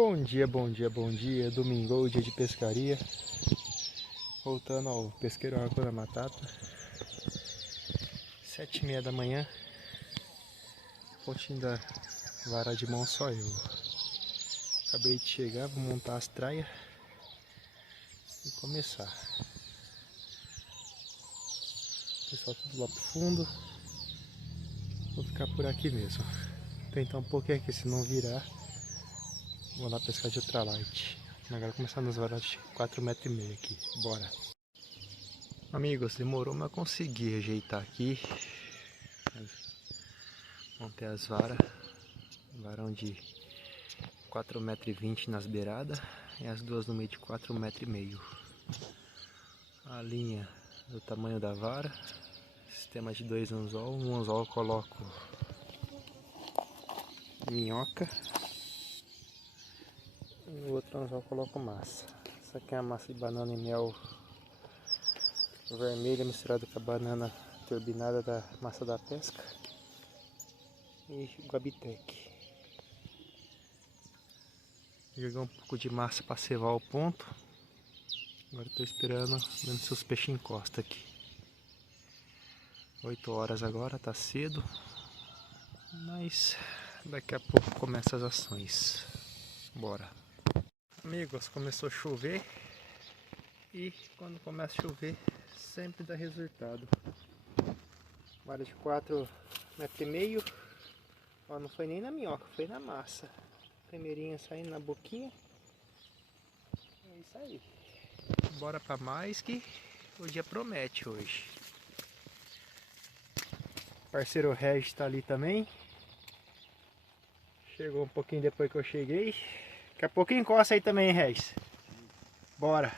Bom dia, bom dia, bom dia. Domingo, dia de pescaria. Voltando ao pesqueiro Hakuna Matata. 7h30 da manhã. Pontinho da vara de mão só eu. Acabei de chegar, vou montar as traias e começar. Pessoal tudo lá pro fundo. Vou ficar por aqui mesmo. Tentar um pouquinho aqui, se não virar, vou lá pescar de ultralight. Agora começar nas varas de 4,5 metros aqui. Bora! Amigos, demorou, mas consegui ajeitar aqui. Montei as varas. Varão de 4,20 metros nas beiradas e as duas no meio de 4,5 metros. A linha do tamanho da vara. Sistema de 2 anzol. Um anzol eu coloco minhoca. E no outro anzol eu coloco massa. Essa aqui é a massa de banana e mel vermelha misturada com a banana turbinada da massa da pesca. E Guabitec. Joguei um pouco de massa para cevar o ponto. Agora estou esperando vendo se os peixes encostam aqui. 8 horas agora, tá cedo. Mas daqui a pouco começam as ações. Bora. Amigos, começou a chover. E quando começa a chover, sempre dá resultado. Vara de 4,5 metros. Ó, não foi nem na minhoca, foi na massa. Primeirinha saindo na boquinha. É isso aí. Bora pra mais que o dia promete hoje. Parceiro Regis tá ali também. Chegou um pouquinho depois que eu cheguei. Daqui a pouco encosta aí também, Regis. Bora.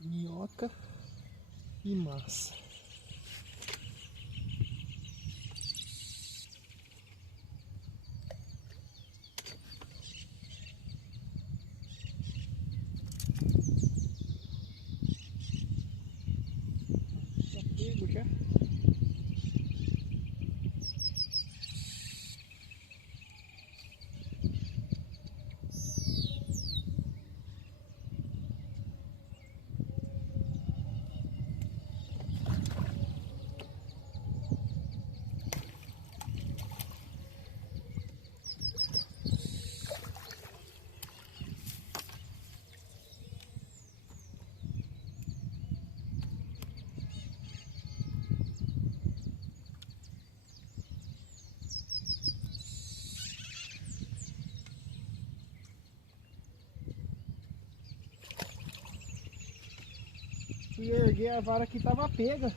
Minhoca e massa. Já pego já. E erguei a vara que tava pega.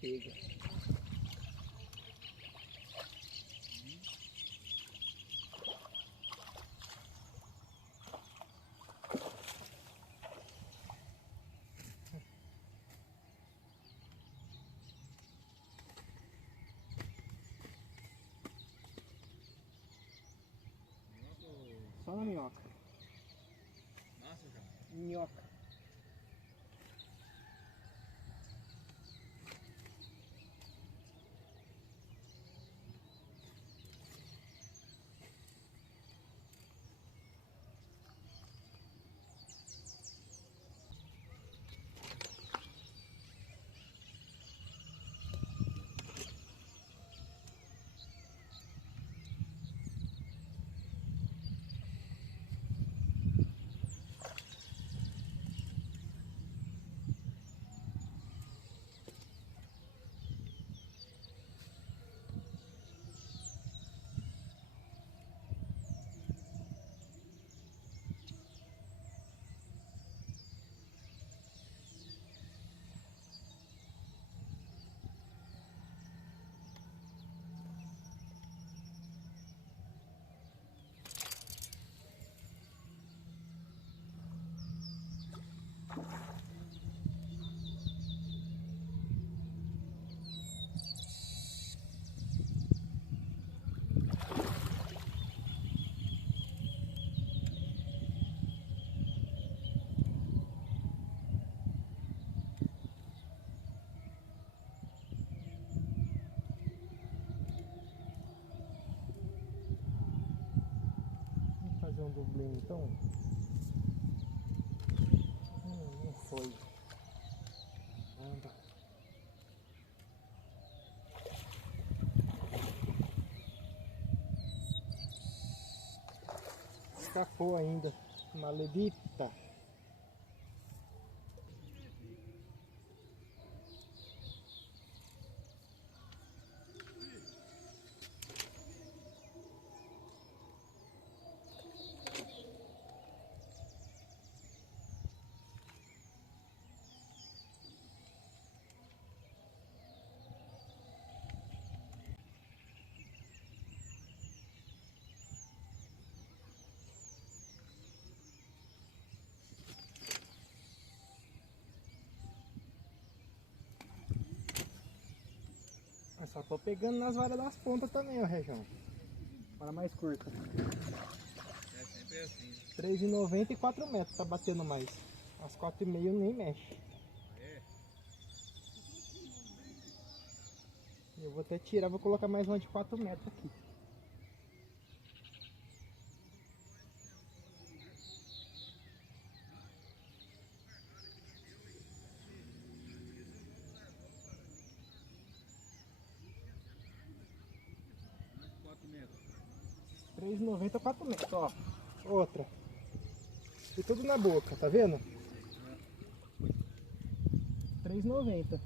chega. Só na minhoca. Nossa, cara. Minhoca. Fazer um dublê então? Não foi. Anda. Escapou ainda. Maledita. Eu só tô pegando nas varas das pontas também, ó, Região. Vara mais curta. É sempre assim. 3,90 e 4 metros tá batendo mais. As 4,5 nem mexe. É. Eu vou até tirar, vou colocar mais uma de 4 metros aqui. Umas 4 metros. 3,90, 4 metros, ó. Outra. E tudo na boca, tá vendo? 3,90.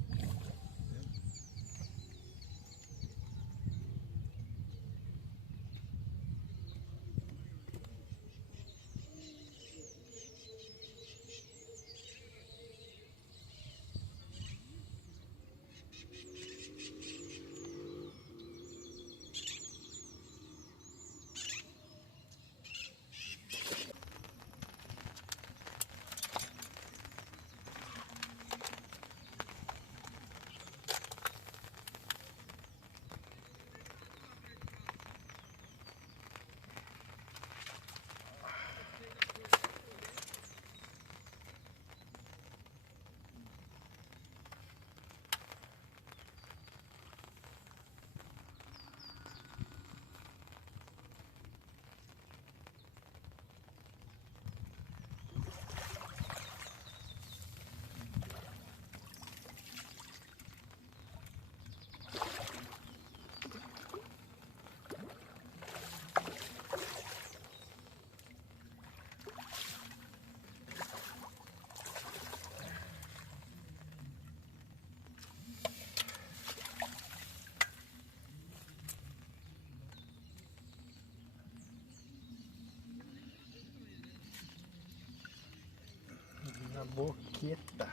Na boqueta.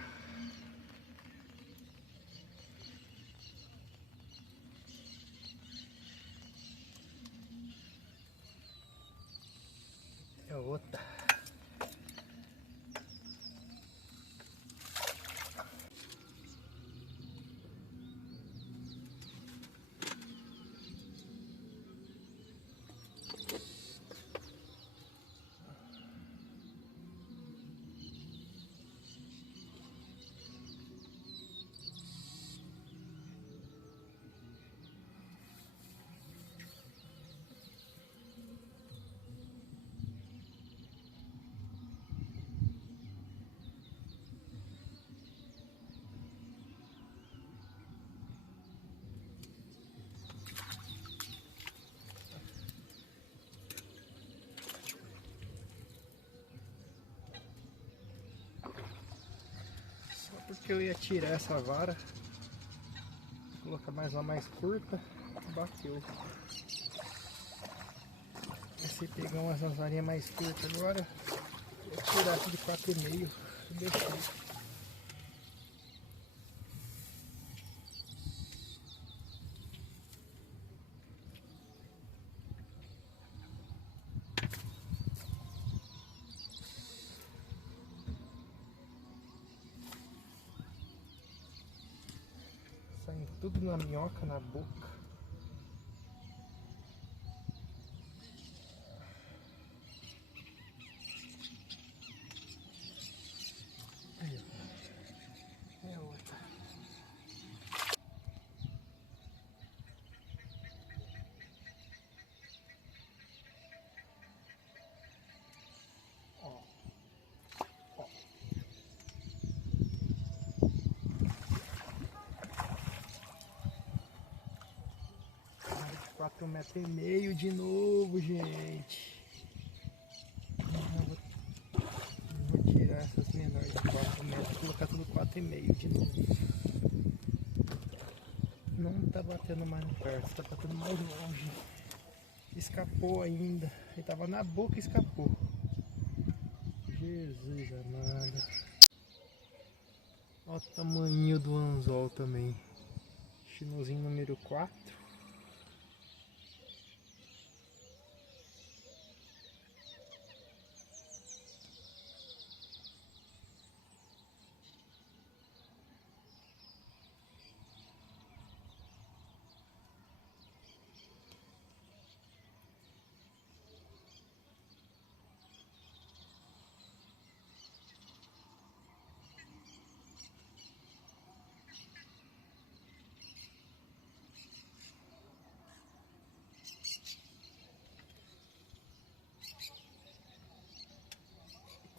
que eu ia tirar essa vara, colocar mais uma mais curta, bateu. Se pegar umas varinhas mais curtas agora, vou tirar essa de 4,5, deixei. Saindo tudo na minhoca, na boca. Aí, ó. É outra. Ó. Ó. 4,5 metros de novo, gente. Vou tirar essas menores de 4 metros e colocar tudo 4,5 de novo. Não tá batendo mais perto, tá batendo mais longe. Escapou ainda. Ele tava na boca e escapou. Jesus amado. Olha o tamanho do anzol também. Chinozinho número 4.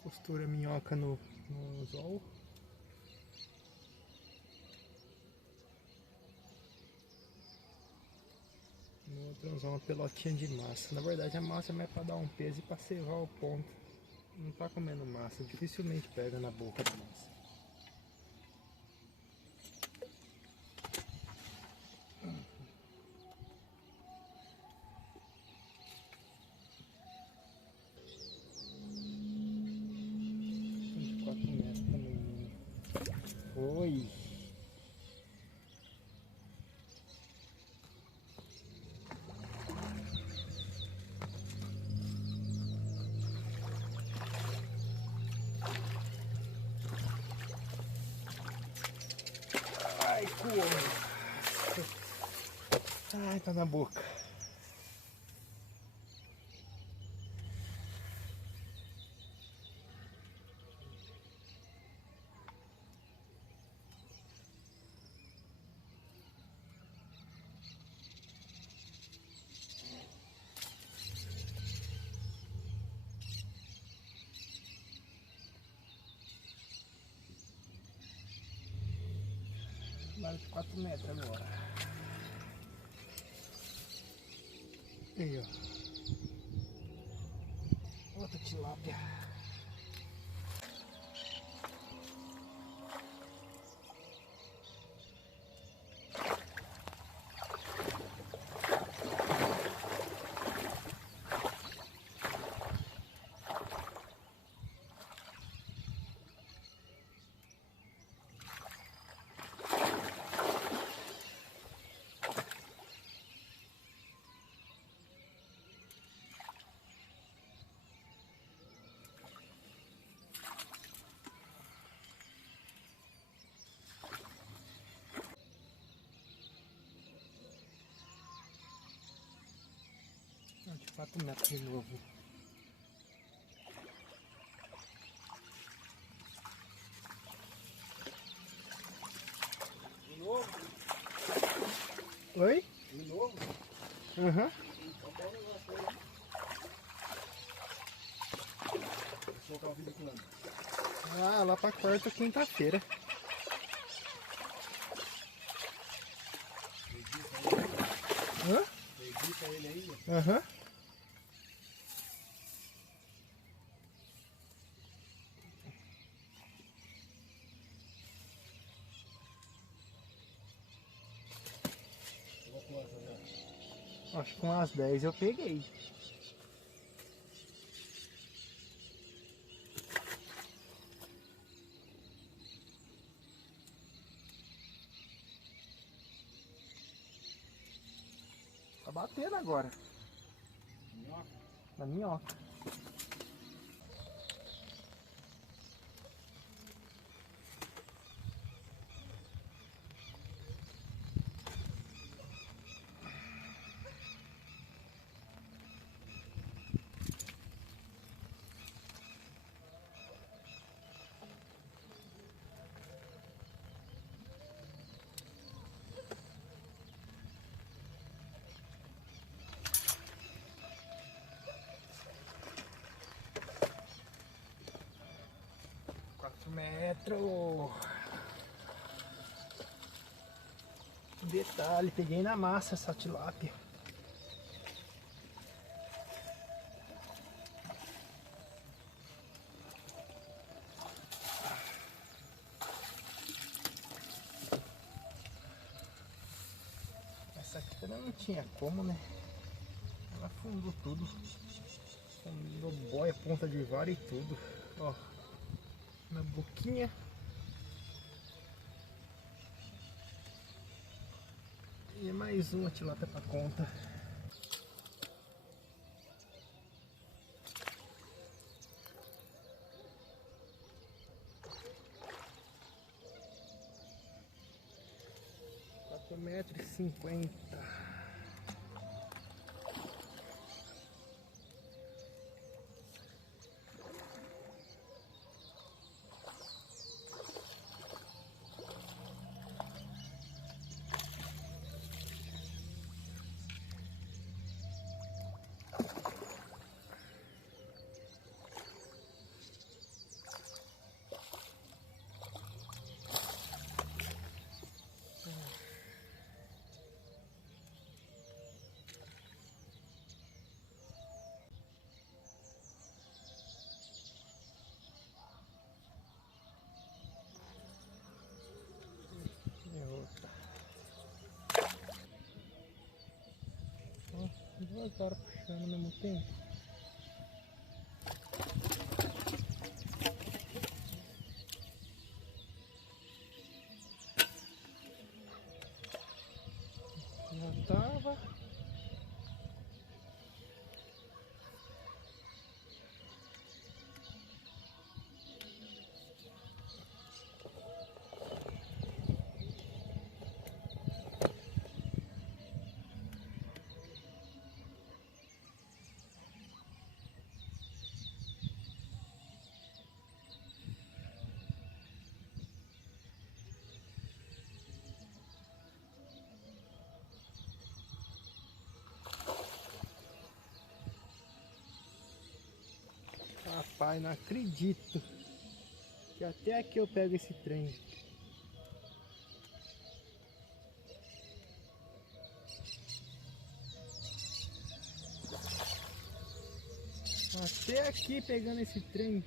Costura a minhoca no anzol. No outro anzol uma pelotinha de massa. Na verdade a massa é mais para dar um peso e para serrar o ponto. Não tá comendo massa, dificilmente pega na boca da massa. Oi. Ai, corre. Ai, tá na boca. Mais de 4 metros agora. Aí, ó. Outra tilápia. De 4 metros de novo. De novo? Oi? De novo? Aham. Qual o negócio aí? Vou soltar o vídeo quando? Ah, lá pra quarta, quinta-feira. Hã? Edita ele ainda? Aham. Acho que umas 10 eu peguei. Tá batendo agora. Minhoca. Na minhoca. Metro. Detalhe, peguei na massa essa tilápia. Essa aqui também não tinha como, né? Ela afundou tudo. Afundou boia, ponta de vara e tudo. Ó, na boquinha. E mais uma tilápia pra conta. R$4,50. Devagar puxando ao mesmo tempo. Já tava. Rapaz, não acredito que até aqui eu pego esse trem. Até aqui pegando esse trem.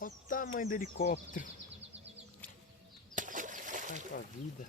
Olha o tamanho do helicóptero. Vai com a vida.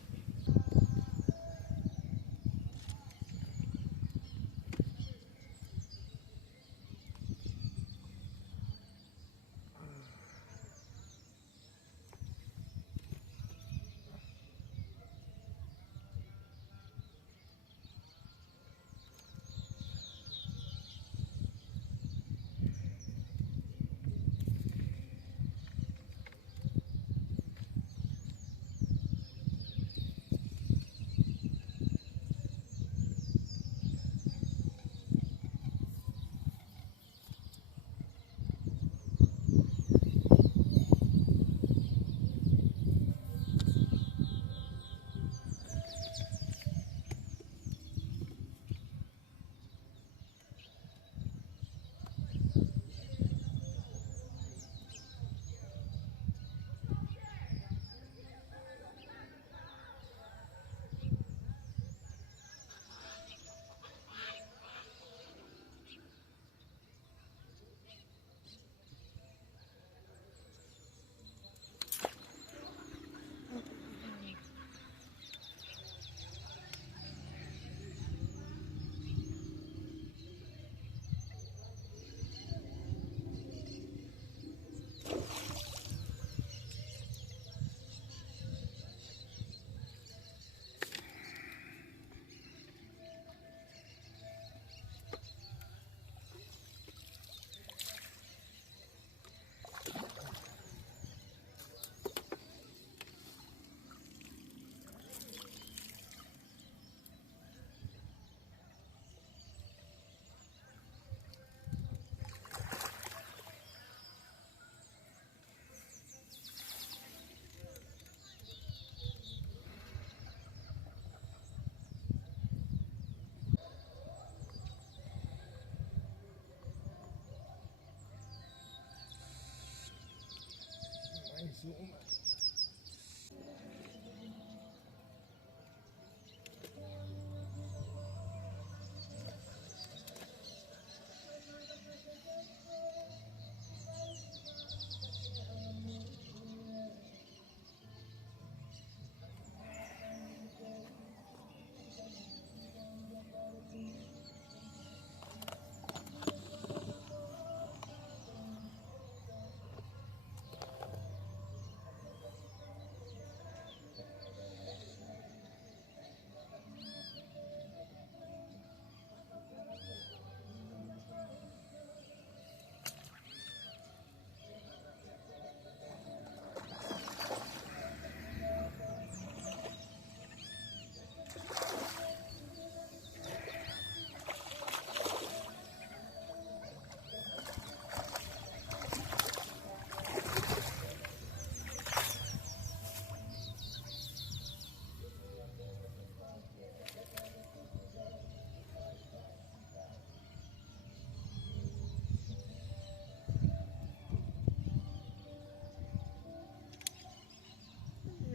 uma.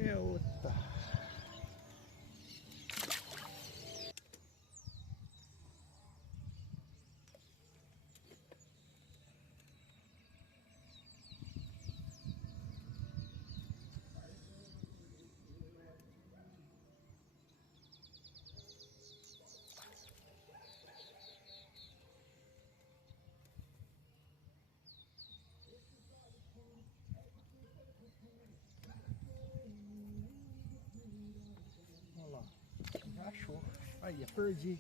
É outra. Olha lá, já achou. Aí, perdi.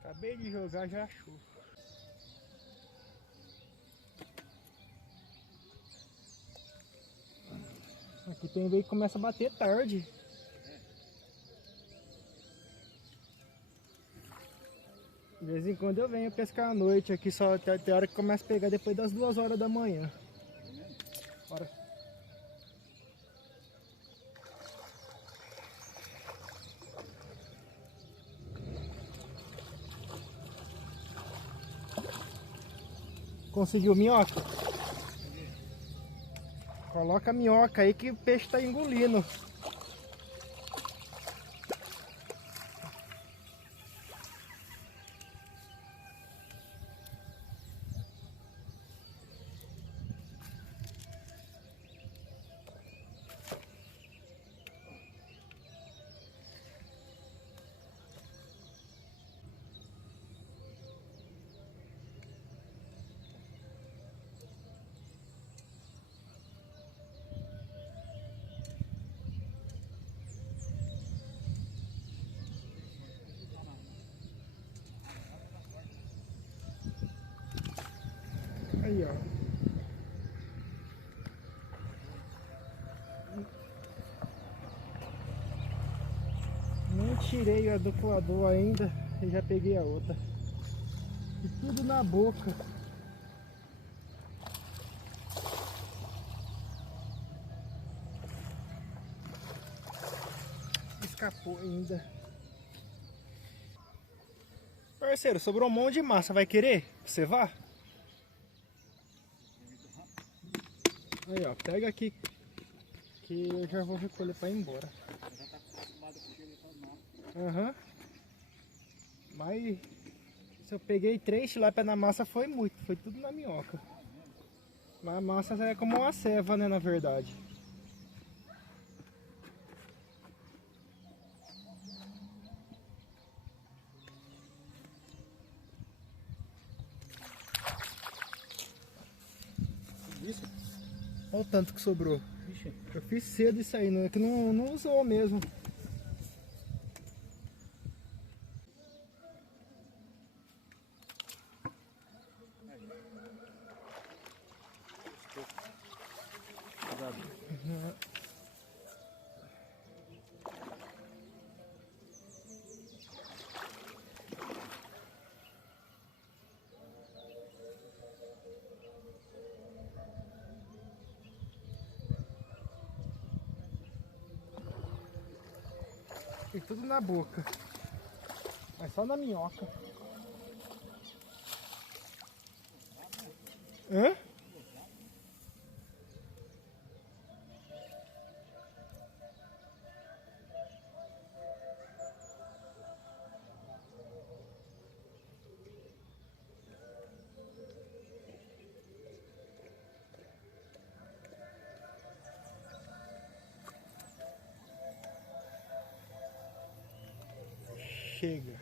Acabei de jogar, já achou. Aqui tem vez que começa a bater tarde. De vez em quando eu venho pescar à noite aqui, só tem hora que começa a pegar depois das 2 horas da manhã. Bora. Conseguiu minhoca? Coloca a minhoca aí que o peixe tá engolindo. Aí, ó. Não tirei o aduflador ainda e já peguei a outra. E tudo na boca. Escapou ainda. Parceiro, sobrou um monte de massa. Vai querer? Você vá? Aí, ó. Pega aqui que eu já vou recolher pra ir embora. Aham. Mas se eu peguei 3 tilápia na massa foi muito. Foi tudo na minhoca. Mas a massa é como uma ceva, né, na verdade. Isso? Olha o tanto que sobrou. Ixi. Eu fiz cedo isso aí, né? Que não usou mesmo. Tem tudo na boca. Mas só na minhoca. Hã? chega.